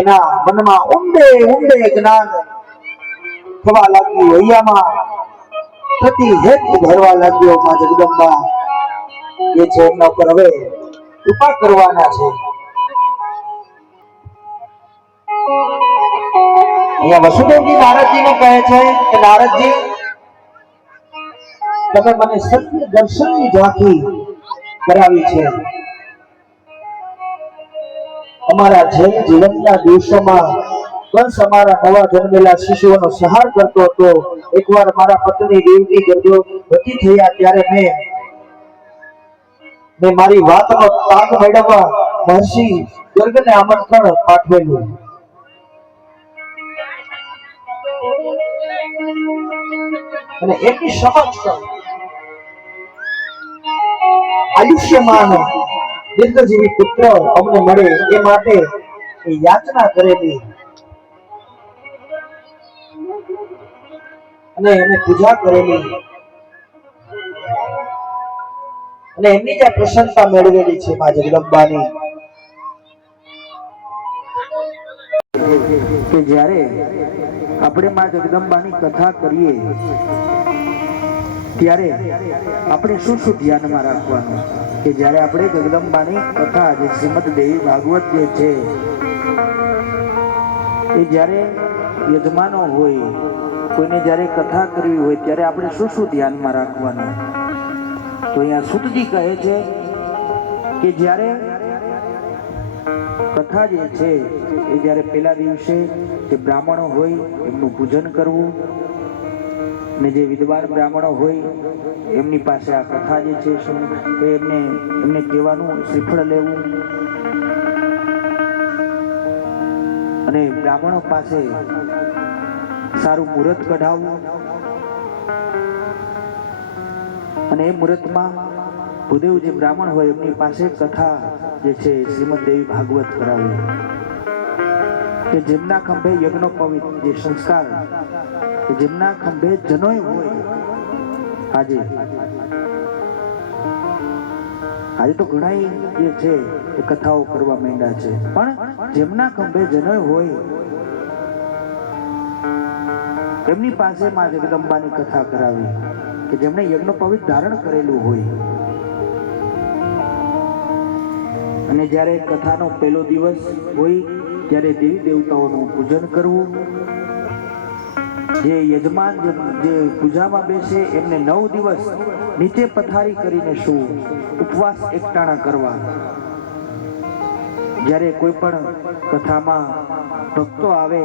એના મનમાં ઊંડે ઊંડે જ્ઞાન થવા લાગ્યું, હૈયામાં પ્રતિ હેત ભરવા લાગ્યો. માં જગદંબા એ છે એમના ઉપર હવે કૃપા કરવાના છે. અહીંયા વસુદેવજી નારદજીને કહે છે કે નારદજી, તમે મને સત્ય દર્શનની ઝાંખી કરાવી છે. અમારા જેમ જીવનના દિવસોમાં કંસ અમારા નવા જન્મેલા શિશુઓનો સહાર કરતો હતો. એકવાર મારા પત્ની દેવકી ગર્ભવતી થયા ત્યારે મેં મારી વાતનો તાગ મેળવવા મહર્ષિ ગર્ગને આમંત્રણ પાઠવેલું. અને એની સમક્ષ આયુષ્યમાન દીર્ઘજીવી પુત્ર અમને મળે એ માટે યાચના કરેલી અને એને પૂજા કરેલી અને એમની જે પ્રસન્નતા મેળવેલી છે માં જગદંબાની. કે જ્યારે આપણે માં જગદંબાની કથા કરીએ ત્યારે આપણે શું શું ધ્યાનમાં રાખવાનું કે જ્યારે આપણે જગદંબાની કથા જે શ્રીમદ દેવી ભાગવત જે છે એ જ્યારે યજમાનો હોય, કોઈને જ્યારે કથા કરવી હોય ત્યારે આપણે શું શું ધ્યાનમાં રાખવાનું. તો અહીંયા સુતજી કહે છે કે જ્યારે કથા જે છે એ જ્યારે પહેલા દિવસે જે બ્રાહ્મણો હોય એમનું પૂજન કરવું ને જે વિદ્વાન બ્રાહ્મણો હોય એમની પાસે આ કથા જે છે એમને કહેવાનું, શ્રીફળ લેવું અને બ્રાહ્મણો પાસે સારું મુહૂર્ત કઢાવવું અને એ મુહૂર્તમાં ભૂદેવ જે બ્રાહ્મણ હોય એમની પાસે કથા જે છે શ્રીમદ દેવી ભાગવત કરાવી. કે જેમના ખંભે યજ્ઞોપવિત જે સંસ્કાર, જેમના ખંભે જનોય હોય, આજે તો ઘણા જે છે એ કથાઓ કરવા માંડ્યા છે, પણ જેમના ખંભે જનોય હોય એમની પાસે માં જગદંબાની કથા કરાવી. કે જેમણે યજ્ઞોપવિત ધારણ કરેલું હોય અને જ્યારે કથાનો પહેલો દિવસ હોય ત્યારે દેવી દેવતાઓનું પૂજન કરવું. જે યજમાન જે પૂજામાં બેસે એમને 9 દિવસ નીચે પથારી કરીને શું ઉપવાસ એકટાણા કરવા. જ્યારે કોઈ પણ કથામાં ભક્તો આવે